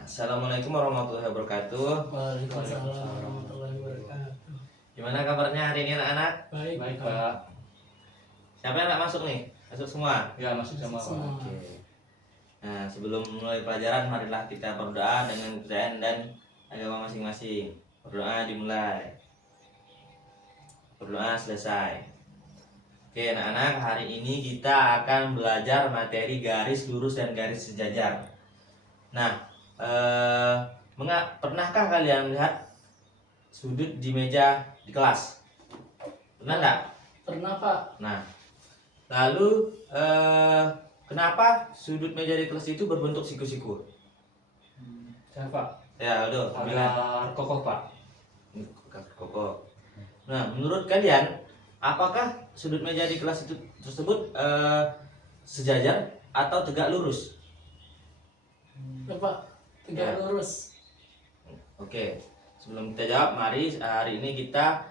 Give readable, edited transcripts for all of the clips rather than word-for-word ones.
Assalamualaikum warahmatullahi wabarakatuh. Waalaikumsalam warahmatullahi wabarakatuh. Gimana kabarnya hari ini anak-anak? Baik, Baik Pak. Pak. Siapa yang nggak masuk nih? Masuk semua? Ya masuk sama Semua. Pak. Oke. Nah, sebelum mulai pelajaran, marilah kita berdoa dengan kepercayaan dan agama masing-masing. Berdoa dimulai. Berdoa selesai. Oke, anak-anak, hari ini kita akan belajar materi garis lurus dan garis sejajar. Nah, pernahkah kalian melihat sudut di meja di kelas? Pernah nggak? Pernah, Pak. Nah, lalu kenapa sudut meja di kelas itu berbentuk siku-siku? Siapa? Ya, udah. Agar kokoh Pak. Koko. Nah, menurut kalian, apakah sudut meja di kelas itu tersebut sejajar atau tegak lurus? Ya, Pak. Ya. Tegak lurus. Oke, sebelum kita jawab, mari hari ini kita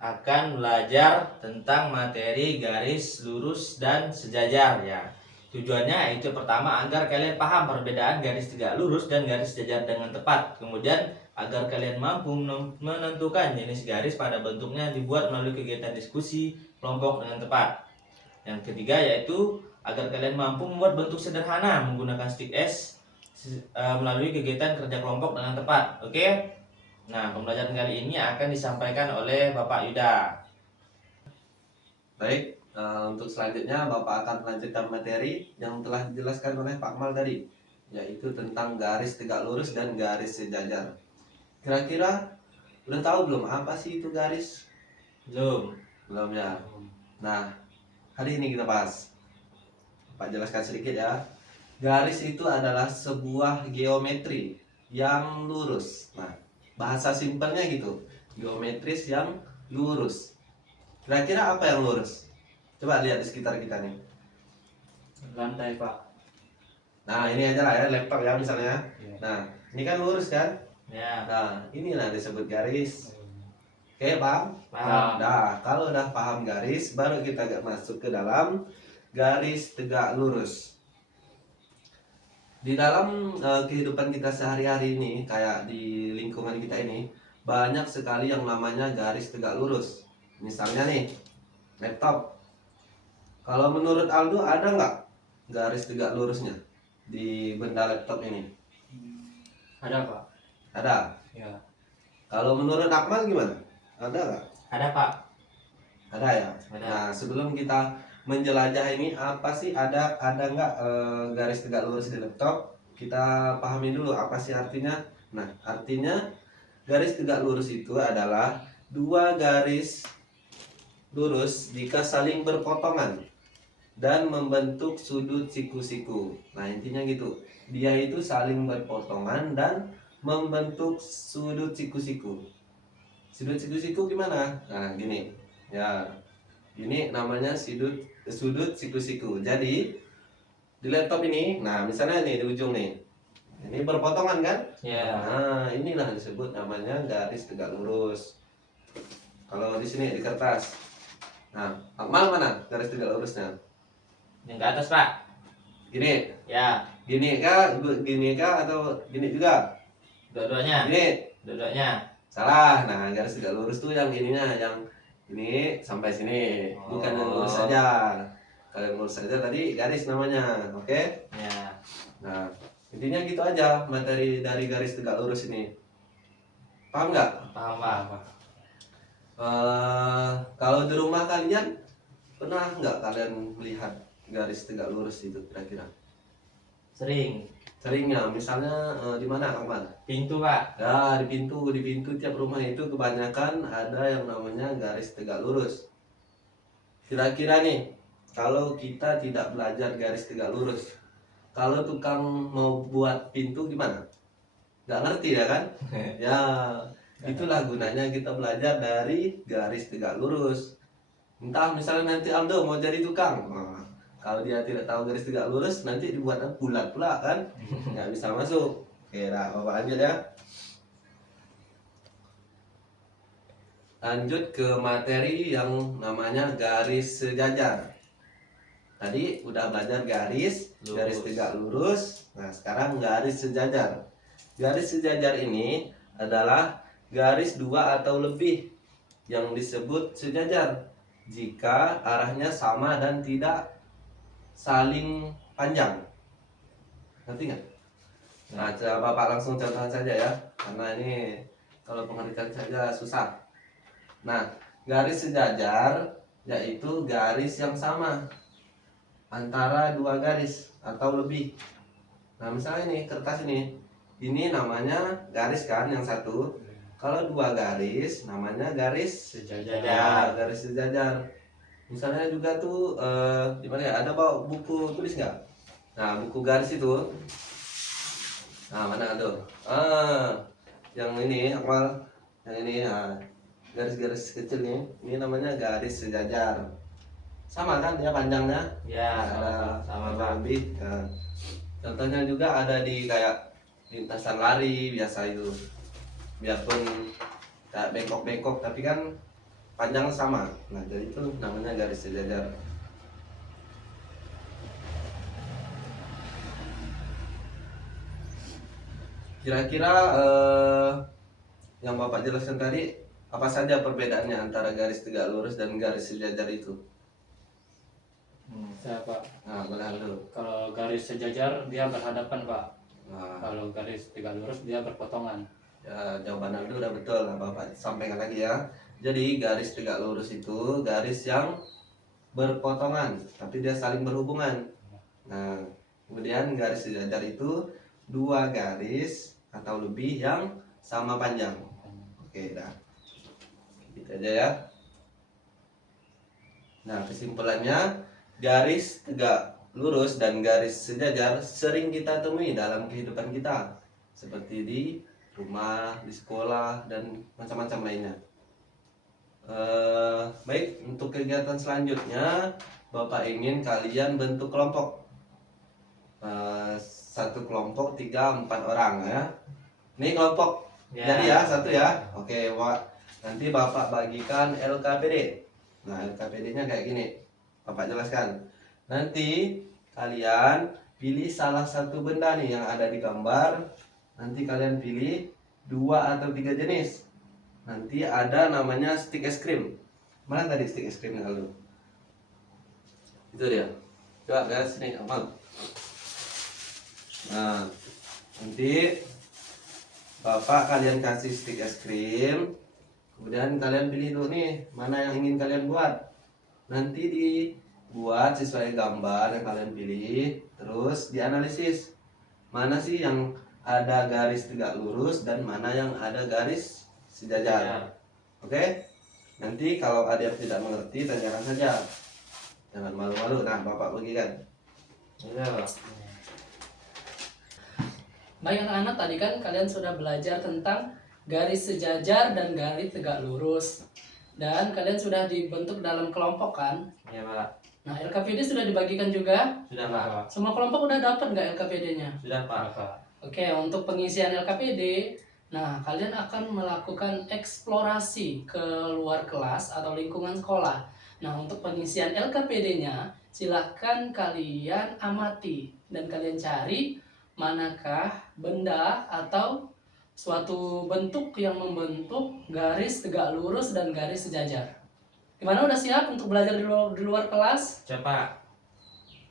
akan belajar tentang materi garis lurus dan sejajar ya. Tujuannya itu pertama agar kalian paham perbedaan garis tegak lurus dan garis sejajar dengan tepat. Kemudian agar kalian mampu menentukan jenis garis pada bentuknya dibuat melalui kegiatan diskusi kelompok dengan tepat. Yang ketiga yaitu agar kalian mampu membuat bentuk sederhana menggunakan stick S melalui kegiatan kerja kelompok dengan tepat. Oke? Nah, pembelajaran kali ini akan disampaikan oleh Bapak Yuda. Baik, untuk selanjutnya Bapak akan melanjutkan materi yang telah dijelaskan oleh Pak Mal tadi, yaitu tentang garis tegak lurus dan garis sejajar. Kira-kira udah tahu belum apa sih itu garis? Belum. Belum ya? Nah, hari ini kita bahas. Pak jelaskan sedikit ya. Garis itu adalah sebuah geometri yang lurus. Nah, bahasa simpelnya gitu, geometris yang lurus. Kira-kira apa yang lurus? Coba lihat di sekitar kita nih. Lantai Pak. Nah, ini aja lah ya, laptop ya misalnya. Ya. Nah, ini kan lurus kan? Ya, Nah, inilah disebut garis. Oke, paham? paham. Nah, kalau udah paham garis, baru kita masuk ke dalam garis tegak lurus. Di dalam kehidupan kita sehari-hari ini, kayak di lingkungan kita ini, banyak sekali yang namanya garis tegak lurus. Misalnya nih, laptop. Kalau menurut Aldo ada nggak garis tegak lurusnya di benda laptop ini? Ada Pak. Ada. Ya. Kalau menurut Akmal gimana? Ada nggak? Ada, Pak. Ada ya. Ada. Nah, sebelum kita menjelajah ini apa sih ada nggak garis tegak lurus di laptop? Kita pahami dulu apa sih artinya. Nah, artinya garis tegak lurus itu adalah dua garis lurus jika saling berpotongan dan membentuk sudut siku-siku. Nah, intinya gitu. Dia itu saling berpotongan dan membentuk sudut siku-siku. Sudut siku-siku gimana? Nah, gini. Ya. Ini namanya sudut siku-siku. Jadi di laptop ini, nah misalnya nih di ujung nih. Ini berpotongan kan? Ya. Nah, inilah disebut namanya garis tegak lurus. Kalau di sini di kertas. Nah, Akmal mana garis tegak lurusnya? Yang ke atas, Pak. Gini, Ya, gini kah atau gini juga? dua-duanya. Gini, Dua-duanya. salah. Nah, garis tegak lurus tuh yang ininya, yang ini sampai sini, bukan yang lurus Oh. saja. Kalau yang lurus saja tadi garis namanya, oke? Ya. Nah, intinya gitu aja materi dari garis tegak lurus ini. Paham nggak? Paham, Pak. Kalau di rumah kalian pernah nggak kalian melihat garis tegak lurus itu kira-kira? Sering. Seringnya, misalnya di mana Akmal? Pintu, Pak. Ya, di pintu tiap rumah itu kebanyakan ada yang namanya garis tegak lurus. Kira-kira nih, kalau kita tidak belajar garis tegak lurus, kalau tukang mau buat pintu gimana? Nggak ngerti ya kan? Ya, itulah gunanya kita belajar dari garis tegak lurus. Entah misalnya nanti Aldo mau jadi tukang, nah, kalau dia tidak tahu garis tegak lurus, nanti dibuat bulat pula kan? Nggak bisa masuk. Oke, nah, Bapak lanjut ya. Lanjut ke materi yang namanya garis sejajar. Tadi udah belajar garis Lurus. tegak lurus. Nah, sekarang garis sejajar. Garis sejajar ini adalah garis dua atau lebih yang disebut sejajar jika arahnya sama dan tidak saling panjang. Ngerti nggak? Nah, coba Bapak langsung contohkan saja ya, karena ini kalau pengertian saja susah. Nah, garis sejajar yaitu garis yang sama antara dua garis atau lebih. Nah, misalnya ini kertas ini namanya garis kan yang satu. Kalau dua garis namanya garis Sejajar. ya, garis sejajar. Misalnya juga tuh di mana ya? Ada bawa buku tulis nggak? Nah, buku garis itu. Nah, mana tuh? Yang ini Akmal, yang ini nah, garis-garis kecil nih. Ini namanya garis sejajar. Sama kan dia panjangnya? Ya, Ada sama kurang Pak. lebih. Nah, contohnya juga ada di kayak lintasan lari biasa itu. Biarpun kayak bengkok-bengkok tapi kan panjang sama. Nah, jadi itu namanya garis sejajar. Kira-kira yang Bapak jelaskan tadi apa saja perbedaannya antara garis tegak lurus dan garis sejajar itu? Saya Pak, Nah, boleh dulu. kalau garis sejajar dia berhadapan Pak. Nah, Kalau garis tegak lurus dia berpotongan. ya, jawaban Aldo udah betul. Nah, Bapak sampaikan lagi ya. Jadi garis tegak lurus itu garis yang berpotongan, tapi dia saling berhubungan. Nah, kemudian garis sejajar itu dua garis atau lebih yang sama panjang. Oke, dah. Gitu aja ya. Nah, kesimpulannya garis tegak lurus dan garis sejajar sering kita temui dalam kehidupan kita, seperti di rumah, di sekolah, dan macam-macam lainnya. Baik, untuk kegiatan selanjutnya Bapak ingin kalian bentuk kelompok. Satu kelompok 3-4 orang ya. Ini kelompok. Ya. Jadi ya, satu ya. Oke, Pak. Nanti Bapak bagikan LKPD. Nah, LKPD-nya kayak gini. Bapak jelaskan. Nanti kalian pilih salah satu benda nih yang ada di gambar. Nanti kalian pilih 2 atau 3 jenis. Nanti ada namanya stick es krim. Mana tadi stick es krimnya Aldo? Itu dia. Coba lihat sini, Amal. Nah, nanti Bapak kalian kasih stick es krim. Kemudian kalian pilih dulu nih mana yang ingin kalian buat. Nanti dibuat sesuai gambar yang kalian pilih. Terus dianalisis mana sih yang ada garis tegak lurus dan mana yang ada garis sejajar. Ya. Oke? Nanti kalau ada yang tidak mengerti tanyakan saja. Jangan malu-malu. Nah, Bapak bagikan. Iya. Baik anak-anak, tadi kan kalian sudah belajar tentang garis sejajar dan garis tegak lurus. Dan kalian sudah dibentuk dalam kelompok kan? Iya, Pak. Nah, LKPD sudah dibagikan juga. Sudah, Pak. Semua kelompok udah dapat nggak LKPD-nya? Sudah, Pak. Pak. Oke, untuk pengisian LKPD, nah kalian akan melakukan eksplorasi ke luar kelas atau lingkungan sekolah. Nah, untuk pengisian LKPD-nya, silahkan kalian amati dan kalian cari manakah benda atau suatu bentuk yang membentuk garis tegak lurus dan garis sejajar. Gimana, udah siap untuk belajar di luar kelas? Coba.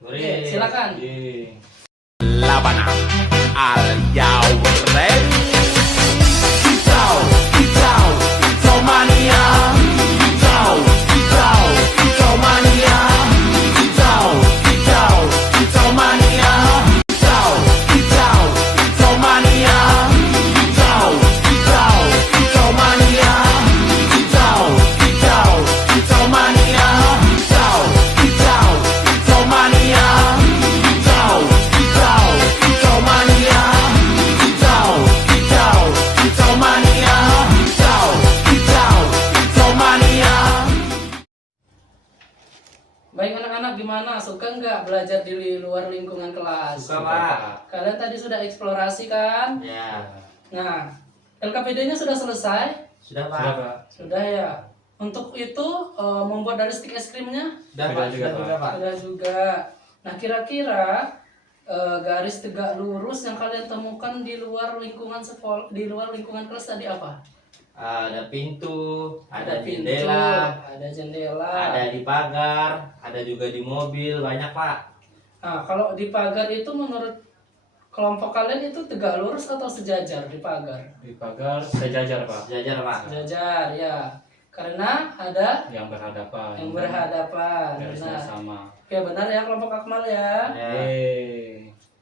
Oke, silakan. Ye. Labana. Are you ready? Ciao, ciao, ciao mania. Ciao, ciao, ciao mania. Ciao, ciao, ciao mania. Ciao, ciao, ciao mania. Ciao, ciao, ciao mania. Ciao, ciao, ciao mania. Ciao, ciao, ciao mania. Ciao, ciao, ciao mania. Ciao, ciao, ciao mania. Ciao, ciao, ciao mania. Baik anak-anak, gimana? Suka nggak belajar di luar lingkungan kelas? Suka, Pak. Kalian tadi sudah eksplorasi kan? Ya. Nah, LKPD-nya sudah selesai? Sudah, Pak. Sudah Pak. Sudah ya. Untuk itu membuat dari stick es krimnya Sudah, Sudah Pak. juga, Sudah juga, Pak. sudah juga. Nah, kira-kira garis tegak lurus yang kalian temukan di luar lingkungan sekolah, di luar lingkungan kelas tadi apa? Ada pintu, ada Pintu, jendela, ada jendela. ada di pagar, ada juga di mobil, banyak Pak. Nah, kalau di pagar itu menurut kelompok kalian itu tegak lurus atau sejajar di pagar? Di pagar sejajar Pak, Sejajar Pak. Sejajar ya. Karena ada yang berhadapan. yang berhadapan. Garisnya Nah, sama. oke benar ya kelompok Akmal ya. Ya.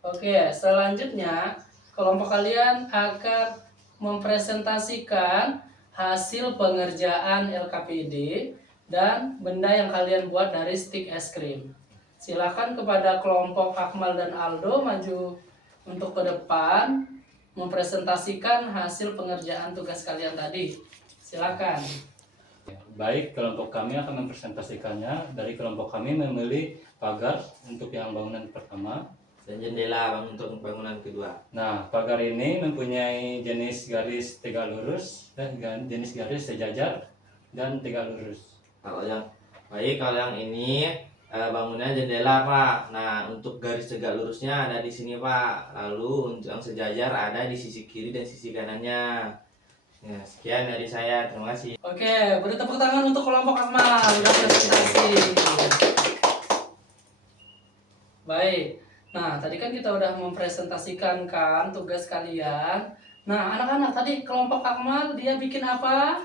Oke, selanjutnya kelompok kalian akan mempresentasikan hasil pengerjaan LKPD dan benda yang kalian buat dari stik es krim. Silakan kepada kelompok Akmal dan Aldo maju untuk ke depan mempresentasikan hasil pengerjaan tugas kalian tadi. Silakan. Baik, kelompok kami akan mempresentasikannya. Dari kelompok kami memilih pagar untuk yang bangunan pertama. Dan jendela untuk bangunan kedua. Nah, pagar ini mempunyai jenis garis tegak lurus dan jenis garis sejajar dan tegak lurus. Kalau yang ini bangunan jendela Pak. Nah, untuk garis tegak lurusnya ada di sini Pak. Lalu untuk yang sejajar ada di sisi kiri dan sisi kanannya. Ya, sekian dari saya. Terima kasih. Oke, beri tepuk tangan untuk kelompok Akmal. Udah presentasi. Baik. Nah, tadi kan kita udah mempresentasikan kan tugas kalian. Nah, anak-anak tadi kelompok Akmal dia bikin apa?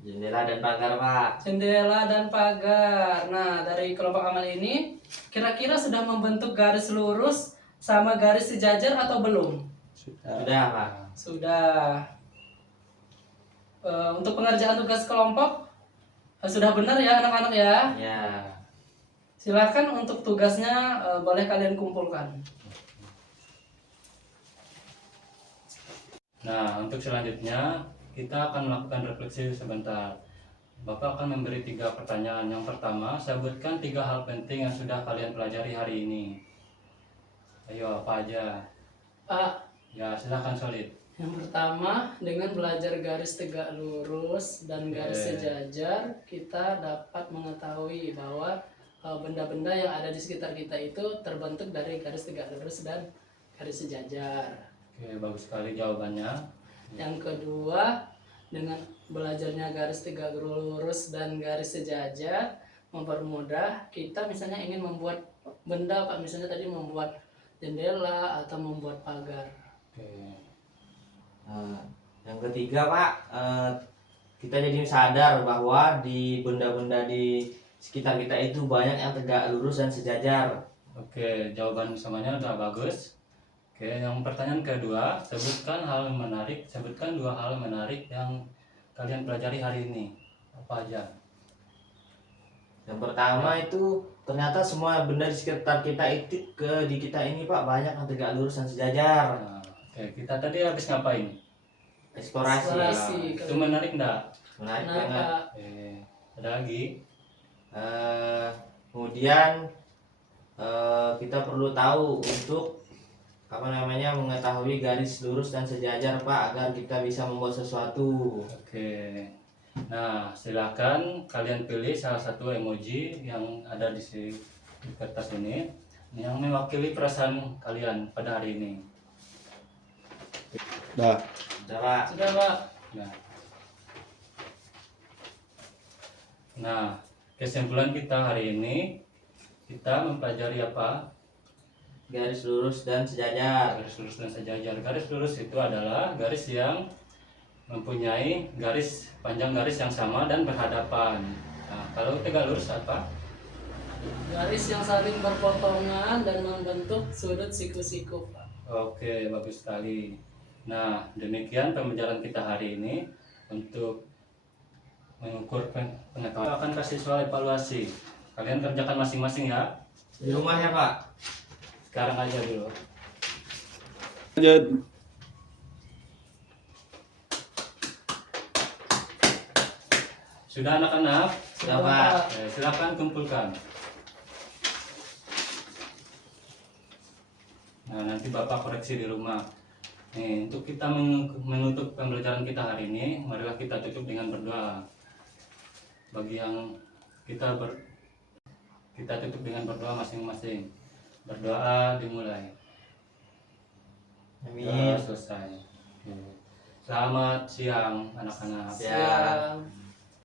Jendela dan pagar Pak. Jendela dan pagar. Nah, dari kelompok Akmal ini kira-kira sudah membentuk garis lurus sama garis sejajar atau belum? Sudah Pak. Sudah. Untuk pengerjaan tugas kelompok sudah benar ya anak-anak ya? Ya. Silakan untuk tugasnya boleh kalian kumpulkan. Nah, untuk selanjutnya kita akan melakukan refleksi sebentar. Bapak akan memberi 3 pertanyaan. Yang pertama, sebutkan 3 hal penting yang sudah kalian pelajari hari ini. Ayo, apa aja? Pak, Ya, silahkan Solid. yang pertama dengan belajar garis tegak lurus dan garis sejajar kita dapat mengetahui bahwa benda-benda yang ada di sekitar kita itu terbentuk dari garis tegak lurus dan garis sejajar. Oke, bagus sekali jawabannya. Yang kedua, dengan belajarnya garis tegak lurus dan garis sejajar mempermudah kita misalnya ingin membuat benda Pak, misalnya tadi membuat jendela atau membuat pagar. Oke. Yang ketiga Pak, kita jadi sadar bahwa di benda-benda di sekitar kita itu banyak yang tegak lurus dan sejajar. Oke, jawaban semuanya udah bagus. Oke, yang pertanyaan kedua, sebutkan 2 hal menarik yang kalian pelajari hari ini. Apa aja? Yang pertama itu ternyata semua benda di sekitar kita itu di kita ini Pak banyak yang tegak lurus dan sejajar. Nah, oke, kita tadi habis ngapain? Eksplorasi. Eksplorasi. Nah, itu menarik enggak? Menarik Benar banget. Pak. Ada lagi? Kemudian kita perlu tahu untuk mengetahui garis lurus dan sejajar Pak agar kita bisa membuat sesuatu. Oke. Nah, silakan kalian pilih salah satu emoji yang ada di kertas ini yang mewakili perasaan kalian pada hari ini. Dah. Sudah Pak. Sudah Pak. Nah, kesimpulan kita hari ini kita mempelajari apa? Garis lurus dan sejajar. Garis lurus dan sejajar. Garis lurus itu adalah garis yang mempunyai panjang garis yang sama dan berhadapan. Nah, kalau tegak lurus apa? Garis yang saling berpotongan dan membentuk sudut siku-siku Pak. Oke, bagus sekali. Nah, demikian pembelajaran kita hari ini. Untuk mengukur pengetahuan akan kasih soal evaluasi. Kalian kerjakan masing-masing ya. Di rumah ya Pak. Sekarang aja dulu. Lanjut. Sudah anak-anak? Sudah Pak. Silakan kumpulkan. Nah, nanti Bapak koreksi di rumah. Nih, untuk kita menutup pembelajaran kita hari ini, marilah kita tutup dengan berdoa. Bagi yang kita tutup dengan berdoa masing-masing. Berdoa dimulai. Amin. Selesai. Oke. Selamat siang anak-anak. Ya. Siang.